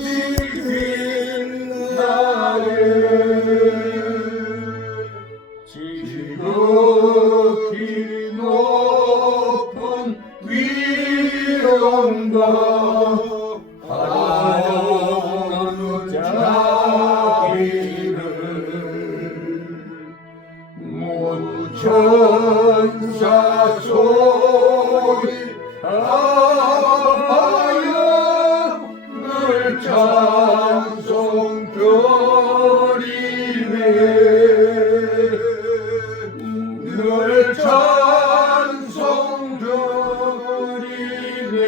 지킨 나를 지극히 높은 위엄과 하나님 자비를 모두 천사 소리 하여 늘 찬송 드리네 늘 찬송 드리네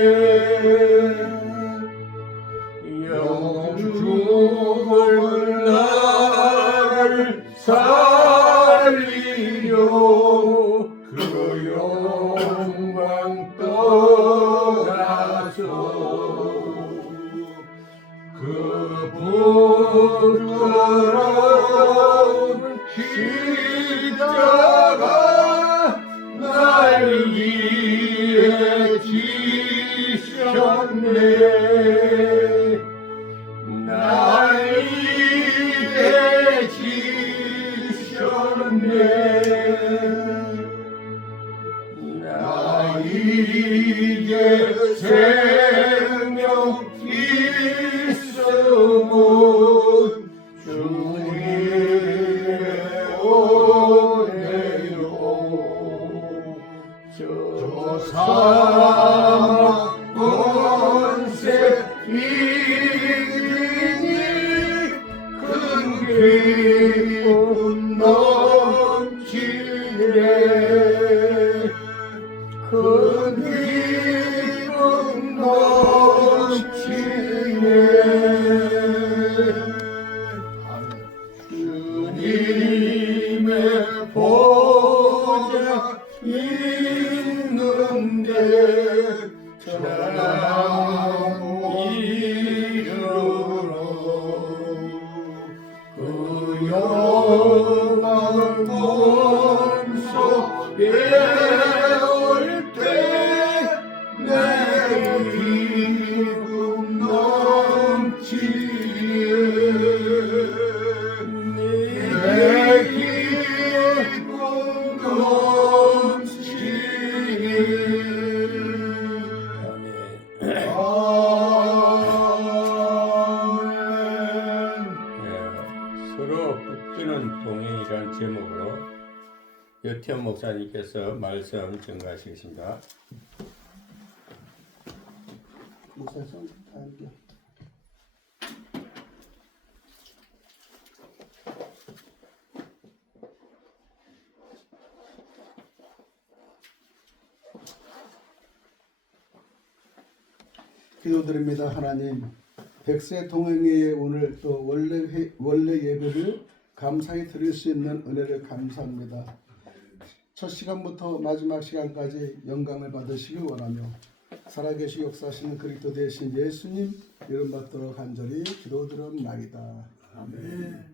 영죽을 나를 살리려 그 영광 떠나서 그 부끄러운 십자가 날 위해 지셨네 날 위해 지셨네 나 이제 생명 있음은 주님의 은혜요 저 사망 권세 이기니 큰 기쁨 넘치네 큰 기쁨 넘치네 주님의 보좌 있는데 찬양 이르러 그 영광 본속 배울 때 내 기쁨 넘치네 내 기쁨 넘치네 서로 붙드는 동행이라는 제목으로 여태현 목사님께서 말씀 전가하시겠습니다. 목사 좀 할게요. 기도드립니다. 하나님, 백세 동행의 오늘 또 원래 예배를 감사히 드릴 수 있는 은혜를 감사합니다. 첫 시간부터 마지막 시간까지 영광을 받으시길 원하며 살아계시 역사하시는 그리스도 되신 예수님 이름 받도록 간절히 기도드립나이다. 아멘.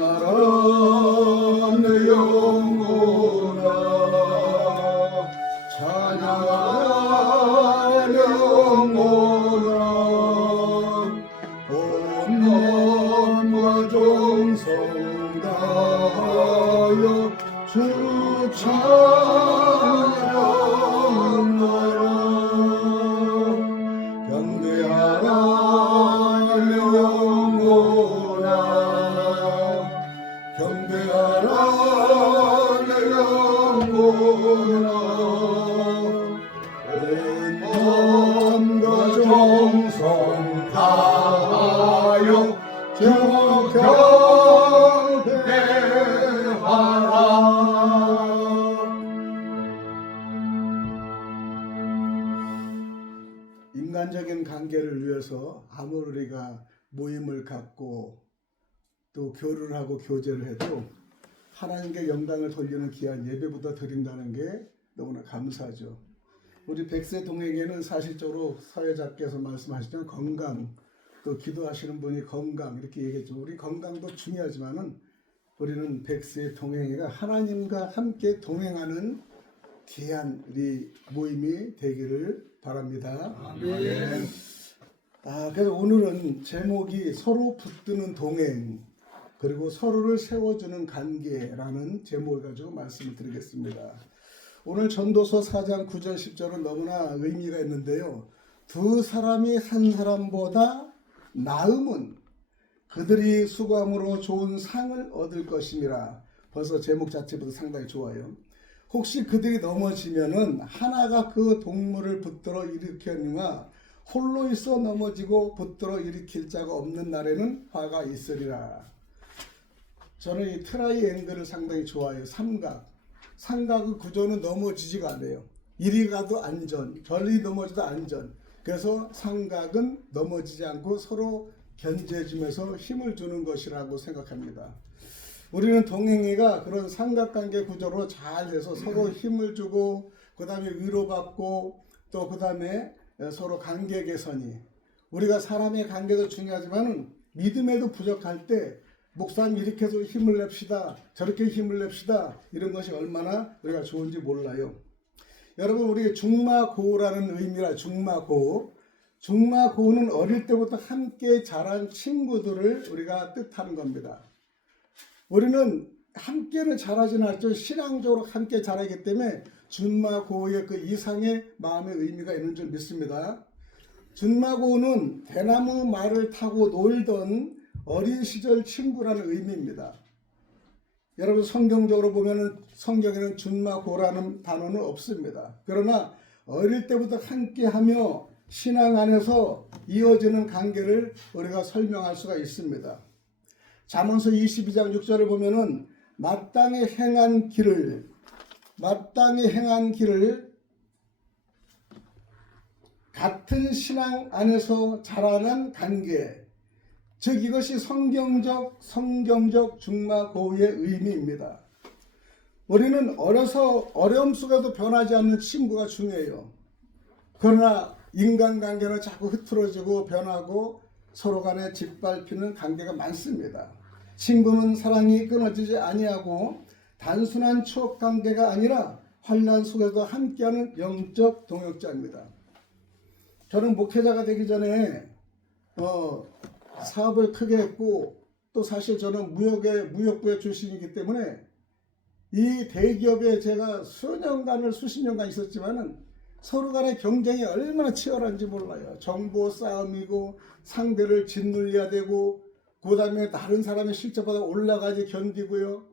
찬양하라 내 영혼아 찬양하라 내 영혼아 온 마음과 정성 다하여 주 찬양하라 경배하라 내 영혼아 경배하라 내 영혼아 온 마음과 정성 다하여 주 경배하라 인간적인 관계를 위해서 아무리 우리가 모임을 갖고 또 교류하고 교제를 해도 하나님께 영광을 돌리는 귀한 예배부터 드린다는 게 너무나 감사하죠. 우리 백세 동행에는 사실적으로 사회자께서 말씀하시던 건강, 또 기도하시는 분이 건강 이렇게 얘기했죠. 우리 건강도 중요하지만은 우리는 백세 동행회가 하나님과 함께 동행하는 귀한 우리 모임이 되기를 바랍니다. 아멘. 그래서 오늘은 제목이 서로 붙드는 동행 그리고 서로를 세워주는 관계라는 제목을 가지고 말씀을 드리겠습니다. 오늘 전도서 4장 9절 10절은 너무나 의미가 있는데요. 두 사람이 한 사람보다 나음은 그들이 수고함으로 좋은 상을 얻을 것임이라. 벌써 제목 자체부터 상당히 좋아요. 혹시 그들이 넘어지면은 하나가 그 동물을 붙들어 일으켰느냐 홀로 있어 넘어지고 붙들어 일으킬 자가 없는 날에는 화가 있으리라. 저는 이 트라이앵글을 상당히 좋아해요. 삼각의 구조는 넘어지지가 않아요. 이리 가도 안전, 저리 넘어져도 안전. 그래서 삼각은 넘어지지 않고 서로 견제해주면서 힘을 주는 것이라고 생각합니다. 우리는 동행회가 그런 삼각관계 구조로 잘 돼서 서로 힘을 주고 그 다음에 위로받고 또 그 다음에 서로 관계 개선이 우리가 사람의 관계도 중요하지만 믿음에도 부족할 때 목사님 이렇게 해서 힘을 냅시다 저렇게 힘을 냅시다 이런 것이 얼마나 우리가 좋은지 몰라요. 여러분 우리 중마고라는 의미라 중마고는 어릴 때부터 함께 자란 친구들을 우리가 뜻하는 겁니다. 우리는 함께는 자라지는 않죠. 신앙적으로 함께 자라기 때문에 중마고의 그 이상의 마음의 의미가 있는 줄 믿습니다. 중마고는 대나무 말을 타고 놀던 어린 시절 친구라는 의미입니다. 여러분 성경적으로 보면은 성경에는 중마고라는 단어는 없습니다. 그러나 어릴 때부터 함께하며 신앙 안에서 이어지는 관계를 우리가 설명할 수가 있습니다. 잠언서 22장 6절을 보면은 마땅히 행한 길을 같은 신앙 안에서 자라난 관계, 즉 이것이 성경적 중마고의 의미입니다. 우리는 어려서 어려움 속에도 변하지 않는 친구가 중요해요. 그러나 인간관계는 자꾸 흐트러지고 변하고 서로 간에 짓밟히는 관계가 많습니다. 친구는 사랑이 끊어지지 아니하고 단순한 추억 관계가 아니라 환난 속에서 함께하는 영적 동역자입니다. 저는 목회자가 되기 전에 사업을 크게 했고 또 사실 저는 무역부의 출신이기 때문에 이 대기업에 제가 수십 년간 있었지만은 서로 간의 경쟁이 얼마나 치열한지 몰라요. 정보 싸움이고 상대를 짓눌려야 되고 그 다음에 다른 사람의 실적보다 올라가지 견디고요.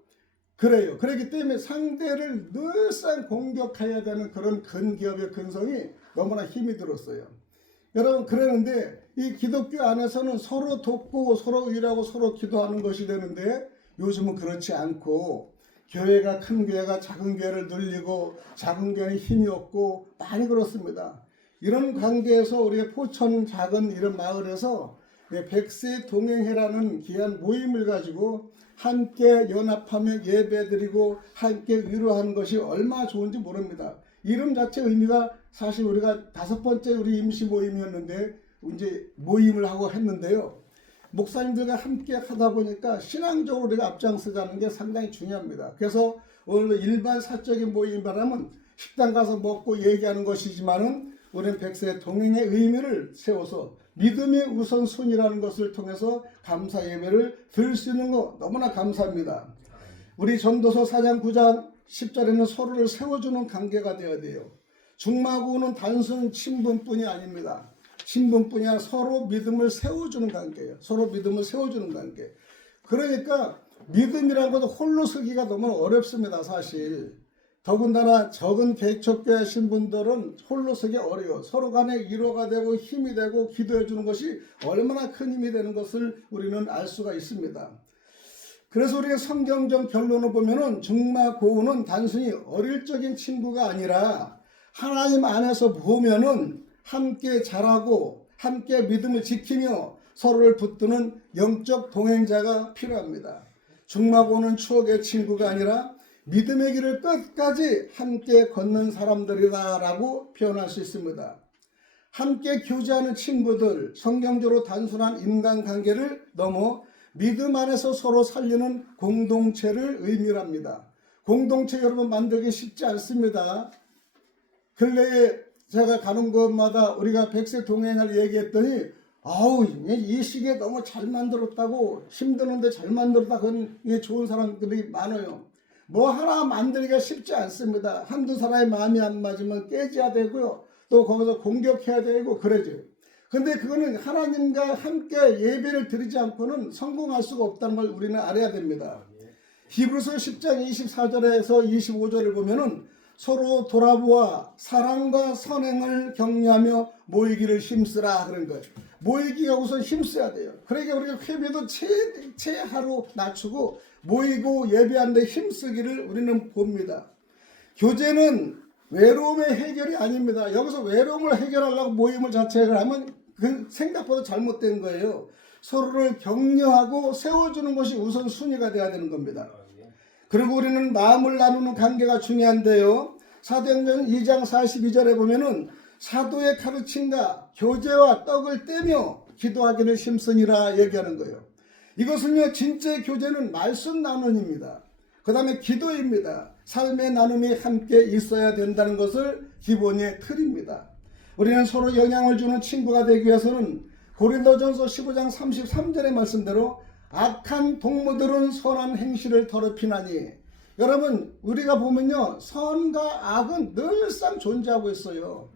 그렇기 때문에 상대를 늘상 공격해야 되는 그런 근기업의 근성이 너무나 힘이 들었어요. 여러분 그러는데 이 기독교 안에서는 서로 돕고 서로 위로하고 서로 기도하는 것이 되는데 요즘은 그렇지 않고 교회가 큰 교회가 작은 교회를 늘리고 작은 교회는 힘이 없고 많이 그렇습니다. 이런 관계에서 우리의 포천 작은 이런 마을에서 백세 동행회라는 귀한 모임을 가지고 함께 연합하며 예배드리고 함께 위로하는 것이 얼마나 좋은지 모릅니다. 이름 자체 의미가 사실 우리가 5번째 우리 임시 모임이었는데 이제 모임을 하고 했는데요. 목사님들과 함께 하다 보니까 신앙적으로 우리가 앞장서자는 게 상당히 중요합니다. 그래서 오늘 일반 사적인 모임 바라면 식당 가서 먹고 얘기하는 것이지만은 우리는 백세 동행의 의미를 세워서 믿음의 우선순위라는 것을 통해서 감사 예배를 드릴 수 있는 거 너무나 감사합니다. 우리 전도서 4장 9장 10절에는 서로를 세워주는 관계가 되어야 돼요. 중마고는 단순 친분뿐이 아닙니다. 친분뿐이 아니라 서로 믿음을 세워주는 관계예요. 서로 믿음을 세워주는 관계. 그러니까 믿음이라는 것도 홀로 서기가 너무 어렵습니다. 사실. 더군다나 적은 개척교회 하신 분들은 홀로 서기 어려워요. 서로 간에 위로가 되고 힘이 되고 기도해 주는 것이 얼마나 큰 힘이 되는 것을 우리는 알 수가 있습니다. 그래서 우리가 성경적 결론을 보면은 중마고우는 단순히 어릴 적인 친구가 아니라 하나님 안에서 보면은 함께 자라고 함께 믿음을 지키며 서로를 붙드는 영적 동행자가 필요합니다. 중마고우는 추억의 친구가 아니라 믿음의 길을 끝까지 함께 걷는 사람들이다라고 표현할 수 있습니다. 함께 교제하는 친구들, 성경적으로 단순한 인간관계를 넘어 믿음 안에서 서로 살리는 공동체를 의미합니다. 공동체 여러분 만들기 쉽지 않습니다. 근래에 제가 가는 곳마다 우리가 백세 동행을 얘기했더니 아우 이 시기에 너무 잘 만들었다고, 힘드는데 잘 만들었다, 그런 좋은 사람들이 많아요. 뭐 하나 만들기가 쉽지 않습니다. 한두 사람의 마음이 안 맞으면 깨져야 되고요, 또 거기서 공격해야 되고 그러죠. 근데 그거는 하나님과 함께 예배를 드리지 않고는 성공할 수가 없다는 걸 우리는 알아야 됩니다. 히브리서 10장 24절에서 25절을 보면은 서로 돌아보아 사랑과 선행을 격려하며 모이기를 힘쓰라 그런 거예요. 모이기가 우선 힘써야 돼요. 그러니까 우리가 회비도 최하로 낮추고 모이고 예배하는 데 힘쓰기를 우리는 봅니다. 교제는 외로움의 해결이 아닙니다. 여기서 외로움을 해결하려고 모임을 자체를 하면 그 생각보다 잘못된 거예요. 서로를 격려하고 세워주는 것이 우선 순위가 돼야 되는 겁니다. 그리고 우리는 마음을 나누는 관계가 중요한데요. 사도행전 2장 42절에 보면은 사도의 가르침과 교제와 떡을 떼며 기도하기를 힘쓰니라 얘기하는 거예요. 이것은요, 진짜 교제는 말씀 나눔입니다. 그 다음에 기도입니다. 삶의 나눔이 함께 있어야 된다는 것을 기본의 틀입니다. 우리는 서로 영향을 주는 친구가 되기 위해서는 고린도전서 15장 33절의 말씀대로 악한 동무들은 선한 행실을 더럽히나니, 여러분 우리가 보면요, 선과 악은 늘상 존재하고 있어요.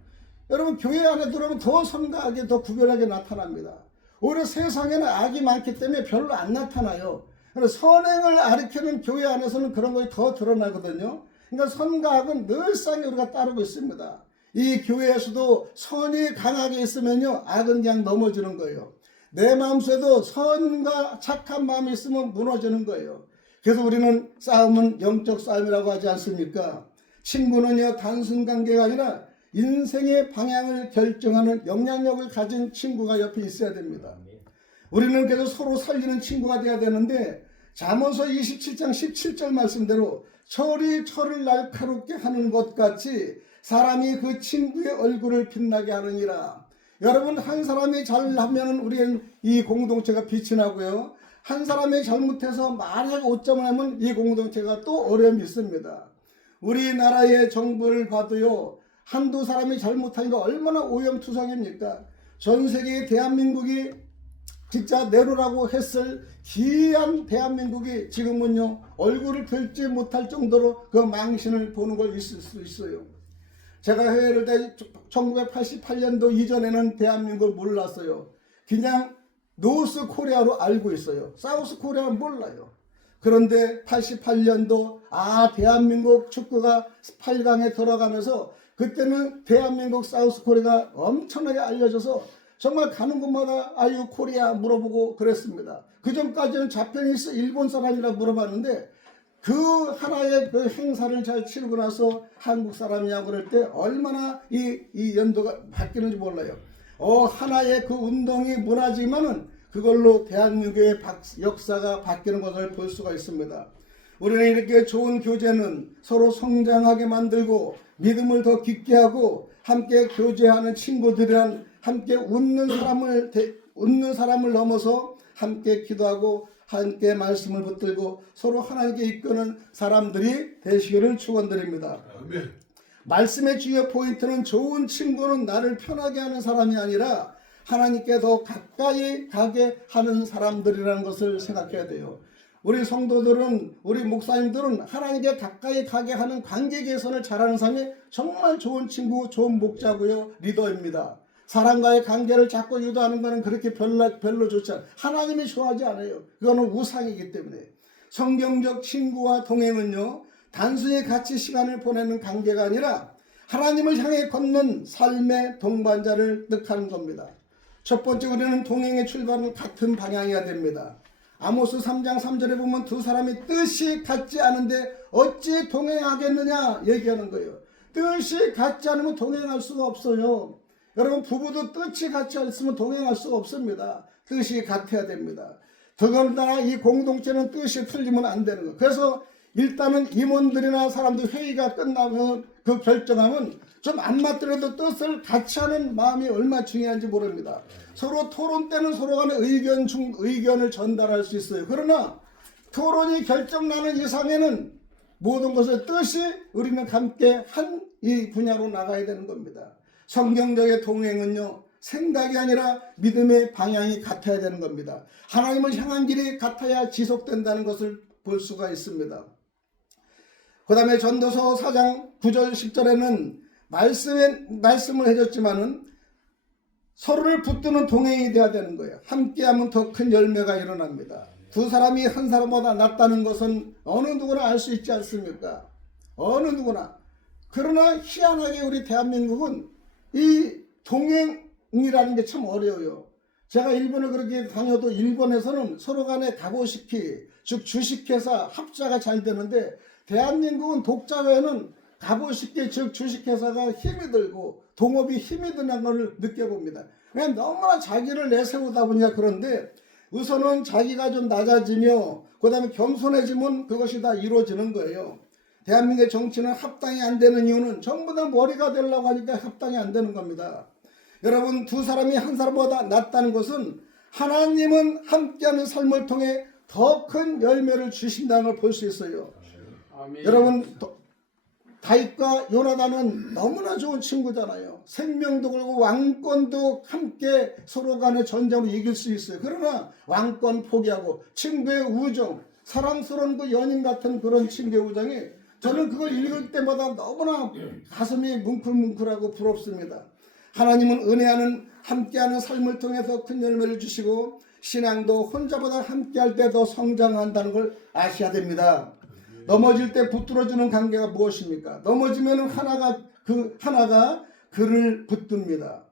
여러분 교회 안에 들어오면 더 선과 악이 더 구별하게 나타납니다. 오히려 세상에는 악이 많기 때문에 별로 안 나타나요. 그래서 선행을 가리키는 교회 안에서는 그런 것이 더 드러나거든요. 그러니까 선과 악은 늘상 우리가 따르고 있습니다. 이 교회에서도 선이 강하게 있으면요, 악은 그냥 넘어지는 거예요. 내 마음속에도 선과 착한 마음이 있으면 무너지는 거예요. 그래서 우리는 싸움은 영적 싸움이라고 하지 않습니까? 친구는요, 단순 관계가 아니라 인생의 방향을 결정하는 영향력을 가진 친구가 옆에 있어야 됩니다. 우리는 그래서 서로 살리는 친구가 돼야 되는데, 잠언서 27장 17절 말씀대로 철이 철을 날카롭게 하는 것 같이 사람이 그 친구의 얼굴을 빛나게 하느니라. 여러분, 한 사람이 잘하면 우리는 이 공동체가 빛이 나고요, 한 사람이 잘못해서 만약 오점을 하면 이 공동체가 또 어려움이 있습니다. 우리나라의 정부를 봐도요, 한두 사람이 잘못하니까 얼마나 오염투성입니까? 전 세계 대한민국이 진짜 내로라고 했을 귀한 대한민국이 지금은요, 얼굴을 들지 못할 정도로 그 망신을 보는 걸 있을 수 있어요. 제가 해외를 1988년도 이전에는 대한민국을 몰랐어요. 그냥 노스 코리아로 알고 있어요. 사우스 코리아는 몰라요. 그런데 88년도 대한민국 축구가 8강에 들어가면서 그때는 대한민국 사우스 코리아가 엄청나게 알려져서 정말 가는 곳마다 아유 코리아 물어보고 그랬습니다. 그 전까지는 자페니스 일본 사람이라 물어봤는데 그 하나의 그 행사를 잘 치르고 나서 한국 사람이냐고 그럴 때 얼마나 이 연도가 바뀌는지 몰라요. 하나의 그 운동이 무너지면은 그걸로 대한민국의 역사가 바뀌는 것을 볼 수가 있습니다. 우리는 이렇게 좋은 교제는 서로 성장하게 만들고 믿음을 더 깊게 하고 함께 교제하는 친구들이란 함께 웃는 사람을 넘어서 함께 기도하고 함께 말씀을 붙들고 서로 하나님께 이끄는 사람들이 되시기를 축원드립니다. 아멘. 말씀의 주요 포인트는 좋은 친구는 나를 편하게 하는 사람이 아니라 하나님께 더 가까이 가게 하는 사람들이라는 것을 생각해야 돼요. 우리 성도들은, 우리 목사님들은 하나님께 가까이 가게 하는 관계 개선을 잘하는 사람이 정말 좋은 친구, 좋은 목자고요, 리더입니다. 사람과의 관계를 자꾸 유도하는 것은 그렇게 별로 좋지 않아요. 하나님이 좋아하지 않아요. 그거는 우상이기 때문에. 성경적 친구와 동행은요, 단순히 같이 시간을 보내는 관계가 아니라 하나님을 향해 걷는 삶의 동반자를 뜻하는 겁니다. 첫 번째, 우리는 동행의 출발은 같은 방향이어야 됩니다. 아모스 3장 3절에 보면 두 사람이 뜻이 같지 않은데 어찌 동행하겠느냐 얘기하는 거예요. 뜻이 같지 않으면 동행할 수가 없어요. 여러분, 부부도 뜻이 같지 않으면 동행할 수가 없습니다. 뜻이 같아야 됩니다. 더군다나 이 공동체는 뜻이 틀리면 안 되는 거예요. 그래서 일단은 임원들이나 사람들 회의가 끝나면 그 결정하면 좀 안 맞더라도 뜻을 같이 하는 마음이 얼마나 중요한지 모릅니다. 서로 토론 때는 서로 간의 의견을 전달할 수 있어요. 그러나 토론이 결정나는 이상에는 모든 것의 뜻이 우리는 함께 한 이 분야로 나가야 되는 겁니다. 성경적의 동행은요, 생각이 아니라 믿음의 방향이 같아야 되는 겁니다. 하나님을 향한 길이 같아야 지속된다는 것을 볼 수가 있습니다. 그 다음에 전도서 4장 9절 10절에는 말씀을 해줬지만은 서로를 붙드는 동행이 되어야 되는 거예요. 함께하면 더 큰 열매가 일어납니다. 두 사람이 한 사람보다 낫다는 것은 어느 누구나 알 수 있지 않습니까? 어느 누구나. 그러나 희한하게 우리 대한민국은 이 동행이라는 게 참 어려워요. 제가 일본을 그렇게 다녀도 일본에서는 서로 간에 가보시키, 즉 주식회사 합자가 잘 되는데 대한민국은 독자회는 가보시키, 즉 주식회사가 힘이 들고 동업이 힘이 드는 걸 느껴봅니다. 그냥 너무나 자기를 내세우다 보니까 그런데 우선은 자기가 좀 낮아지며 그 다음에 겸손해지면 그것이 다 이루어지는 거예요. 대한민국의 정치는 합당이 안 되는 이유는 전부 다 머리가 되려고 하니까 합당이 안 되는 겁니다. 여러분, 두 사람이 한 사람보다 낫다는 것은 하나님은 함께하는 삶을 통해 더 큰 열매를 주신다는 걸 볼 수 있어요. 아멘. 여러분, 다윗과 요나단은 너무나 좋은 친구잖아요. 생명도 걸고 왕권도 함께 서로 간의 전쟁으로 이길 수 있어요. 그러나 왕권 포기하고 친구의 우정, 사랑스러운 그 연인 같은 그런 친구의 우정이 저는 그걸 읽을 때마다 너무나 가슴이 뭉클뭉클하고 부럽습니다. 하나님은 은혜하는 함께하는 삶을 통해서 큰 열매를 주시고 신앙도 혼자보다 함께할 때 더 성장한다는 걸 아셔야 됩니다. 넘어질 때 붙들어주는 관계가 무엇입니까? 넘어지면 하나가 그를 붙듭니다.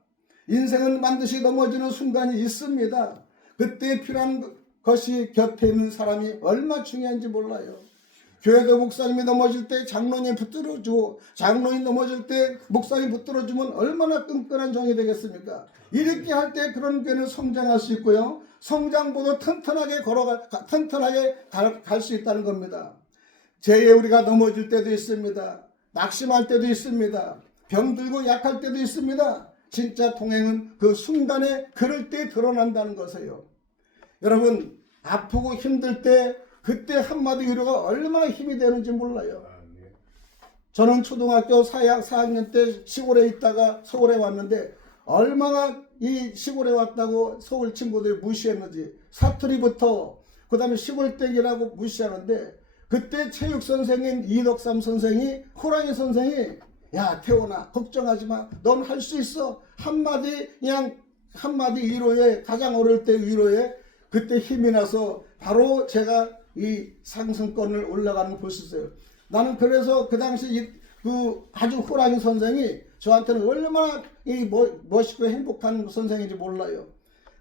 인생은 반드시 넘어지는 순간이 있습니다. 그때 필요한 것이 곁에 있는 사람이 얼마나 중요한지 몰라요. 교회도 목사님이 넘어질 때 장로님이 붙들어주고 장로님 넘어질 때 목사님이 붙들어주면 얼마나 끈끈한 정이 되겠습니까? 이렇게 할 때 그런 교회는 성장할 수 있고요. 성장보다 튼튼하게 갈 수 있다는 겁니다. 죄에 우리가 넘어질 때도 있습니다. 낙심할 때도 있습니다. 병들고 약할 때도 있습니다. 진짜 동행은 그 순간에 그럴 때 드러난다는 것이에요. 여러분, 아프고 힘들 때 그때 한마디 위로가 얼마나 힘이 되는지 몰라요. 저는 초등학교 4학년 때 시골에 있다가 서울에 왔는데 얼마나 이 시골에 왔다고 서울 친구들이 무시했는지, 사투리부터 그 다음에 시골댁이라고 무시하는데 그때 체육선생인 이덕삼 선생이, 호랑이 선생이, 야 태원아 걱정하지 마, 넌 할 수 있어, 한마디 위로에, 가장 어릴 때 위로에 그때 힘이 나서 바로 제가 이 상승권을 올라가는 걸 볼 수 있어요. 나는 그래서 그 당시 그 아주 호랑이 선생이 저한테는 얼마나 멋있고 행복한 선생인지 몰라요.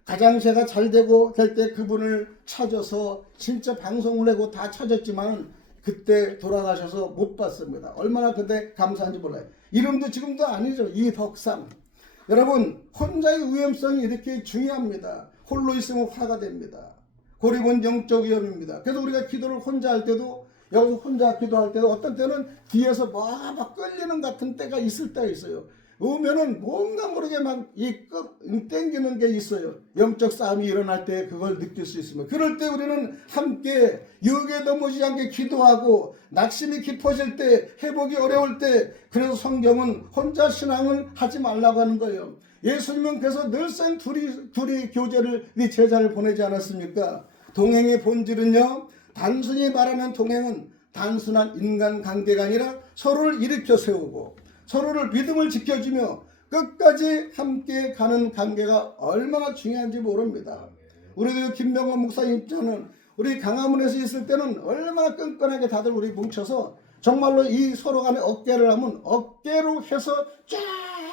가장 제가 잘 되고 될 때 그분을 찾아서 진짜 방송을 하고 다 찾았지만 그때 돌아가셔서 못 봤습니다. 얼마나 그때 감사한지 몰라요. 이름도 지금도 아니죠. 이덕삼. 여러분, 혼자의 위험성이 이렇게 중요합니다. 홀로 있으면 화가 됩니다. 고립은 영적 위험입니다. 그래서 우리가 기도를 혼자 할 때도, 여기서 혼자 기도할 때도 어떤 때는 뒤에서 막 끌리는 같은 때가 있을 때가 있어요. 오면은 뭔가 모르게 막 땡기는 게 있어요. 영적 싸움이 일어날 때 그걸 느낄 수 있습니다. 그럴 때 우리는 함께 유혹에 넘어지지 않게 기도하고, 낙심이 깊어질 때, 회복이 어려울 때, 그래서 성경은 혼자 신앙을 하지 말라고 하는 거예요. 예수님은 그래서 늘상 둘이 교제를, 제자를 보내지 않았습니까? 동행의 본질은요, 단순히 말하는 동행은 단순한 인간관계가 아니라 서로를 일으켜 세우고 서로를 믿음을 지켜주며 끝까지 함께 가는 관계가 얼마나 중요한지 모릅니다. 우리도 김병원 목사님 저는 우리 강화문에서 있을 때는 얼마나 끈끈하게 다들 우리 뭉쳐서 정말로 이 서로 간에 어깨를 하면 어깨로 해서 쫙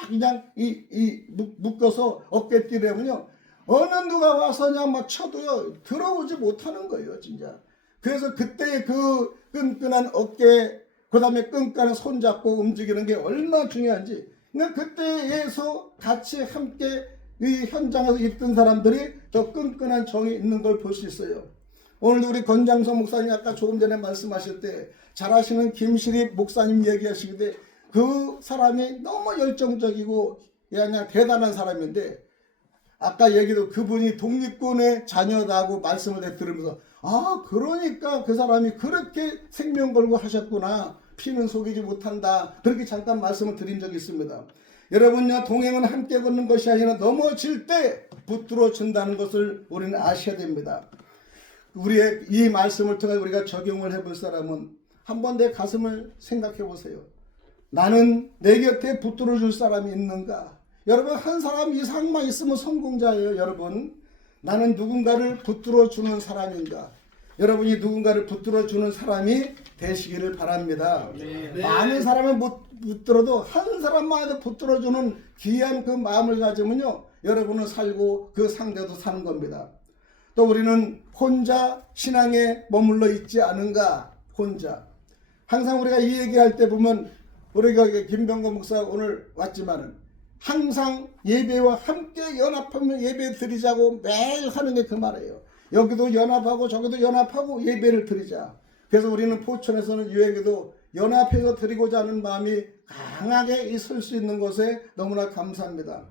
그냥 묶어서 어깨띠를 하면요, 어느 누가 와서 그냥 막 쳐도요 들어오지 못하는 거예요 진짜. 그래서 그때의 그 끈끈한 어깨, 그 다음에 끈끈한 손잡고 움직이는 게 얼마나 중요한지, 그러니까 그때에서 같이 함께 이 현장에서 있던 사람들이 더 끈끈한 정이 있는 걸 볼 수 있어요. 오늘도 우리 권장성 목사님 아까 조금 전에 말씀하실 때 잘 아시는 김실입 목사님 얘기하시는데 그 사람이 너무 열정적이고 그냥 대단한 사람인데 아까 얘기도 그분이 독립군의 자녀다고 말씀을 들으면서 아 그러니까 그 사람이 그렇게 생명 걸고 하셨구나. 피는 속이지 못한다. 그렇게 잠깐 말씀을 드린 적이 있습니다. 여러분요 동행은 함께 걷는 것이 아니라 넘어질 때 붙들어 준다는 것을 우리는 아셔야 됩니다. 우리의 이 말씀을 통해 우리가 적용을 해볼 사람은 한번 내 가슴을 생각해 보세요. 나는 내 곁에 붙들어 줄 사람이 있는가? 여러분 한 사람 이상만 있으면 성공자예요. 여러분 나는 누군가를 붙들어 주는 사람인가? 여러분이 누군가를 붙들어 주는 사람이 되시기를 바랍니다. 많은 사람을 못 붙들어도 한 사람만 붙들어 주는 귀한 그 마음을 가지면요 여러분은 살고 그 상대도 사는 겁니다. 또 우리는 혼자 신앙에 머물러 있지 않은가? 혼자 항상 우리가 이 얘기할 때 보면 우리가 김병건 목사 오늘 왔지만은 항상 예배와 함께 연합하면 예배 드리자고 매일 하는 게 그 말이에요. 여기도 연합하고 저기도 연합하고 예배를 드리자. 그래서 우리는 포천에서는 유행에도 연합해서 드리고자 하는 마음이 강하게 있을 수 있는 것에 너무나 감사합니다.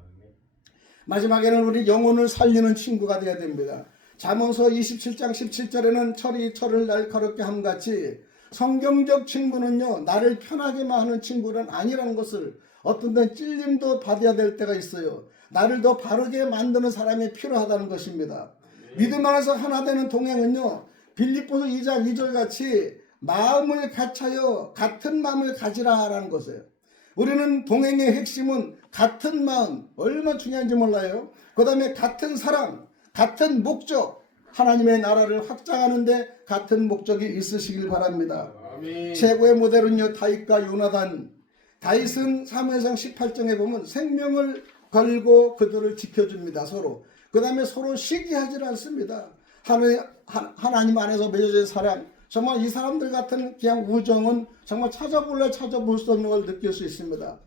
마지막에는 우리 영혼을 살리는 친구가 되어야 됩니다. 잠언서 27장 17절에는 철이 철을 날카롭게 함같이 성경적 친구는요 나를 편하게만 하는 친구는 아니라는 것을 어떤 때는 찔림도 받아야 될 때가 있어요. 나를 더 바르게 만드는 사람이 필요하다는 것입니다. 믿음 안에서 하나 되는 동행은요 빌립보서 2장 2절 같이 마음을 같이하여 같은 마음을 가지라라는 것이에요. 우리는 동행의 핵심은 같은 마음, 얼마나 중요한지 몰라요. 그 다음에 같은 사랑, 같은 목적, 하나님의 나라를 확장하는데 같은 목적이 있으시길 바랍니다. 아멘. 최고의 모델은요 다윗과 요나단. 다윗은 사무엘상 18장에 보면 생명을 걸고 그들을 지켜줍니다. 서로. 그 다음에 서로 시기하지 않습니다. 하나님 안에서 맺어진 사랑. 정말 이 사람들 같은 그냥 우정은 정말 찾아볼 수 없는 걸 느낄 수 있습니다.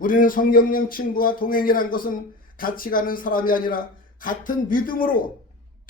우리는 성경적 친구와 동행이란 것은 같이 가는 사람이 아니라 같은 믿음으로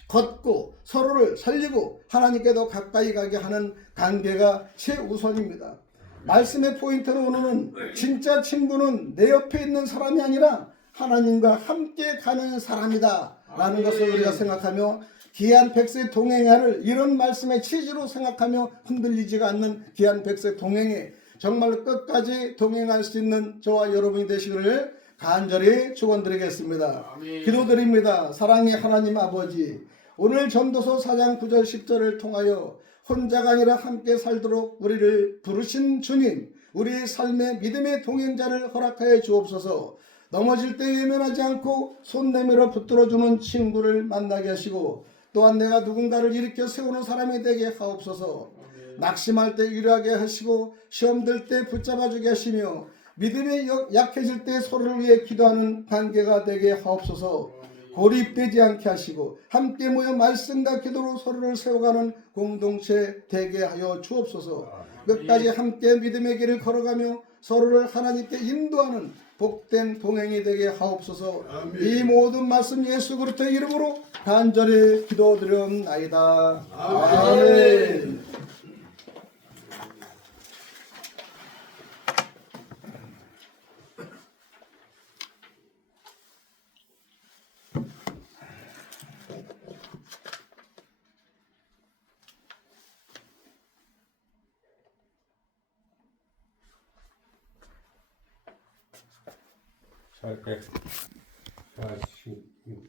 걷고 서로를 살리고 하나님께 더 가까이 가게 하는 관계가 최우선입니다. 말씀의 포인트는 오늘은 진짜 친구는 내 옆에 있는 사람이 아니라 하나님과 함께 가는 사람이다 라는 것을 우리가 생각하며 귀한 백세 동행하를 이런 말씀의 취지로 생각하며 흔들리지가 않는 귀한 백세 동행에 정말 끝까지 동행할 수 있는 저와 여러분이 되시기를 간절히 축원드리겠습니다. 기도드립니다. 사랑의 하나님 아버지, 오늘 전도서 4장 9절 10절을 통하여 혼자가 아니라 함께 살도록 우리를 부르신 주님, 우리의 삶의 믿음의 동행자를 허락하여 주옵소서. 넘어질 때 외면하지 않고 손 내밀어 붙들어주는 친구를 만나게 하시고 또한 내가 누군가를 일으켜 세우는 사람이 되게 하옵소서. 낙심할 때 위로하게 하시고 시험 들 때 붙잡아주게 하시며 믿음이 약해질 때 서로를 위해 기도하는 관계가 되게 하옵소서. 고립되지 않게 하시고 함께 모여 말씀과 기도로 서로를 세워가는 공동체 되게 하여 주옵소서. 끝까지 함께 믿음의 길을 걸어가며 서로를 하나님께 인도하는 복된 동행이 되게 하옵소서. 아멘. 이 모든 말씀 예수 그리스도의 이름으로 간절히 기도드렸나이다. 아멘. 잘 때. 46쪽.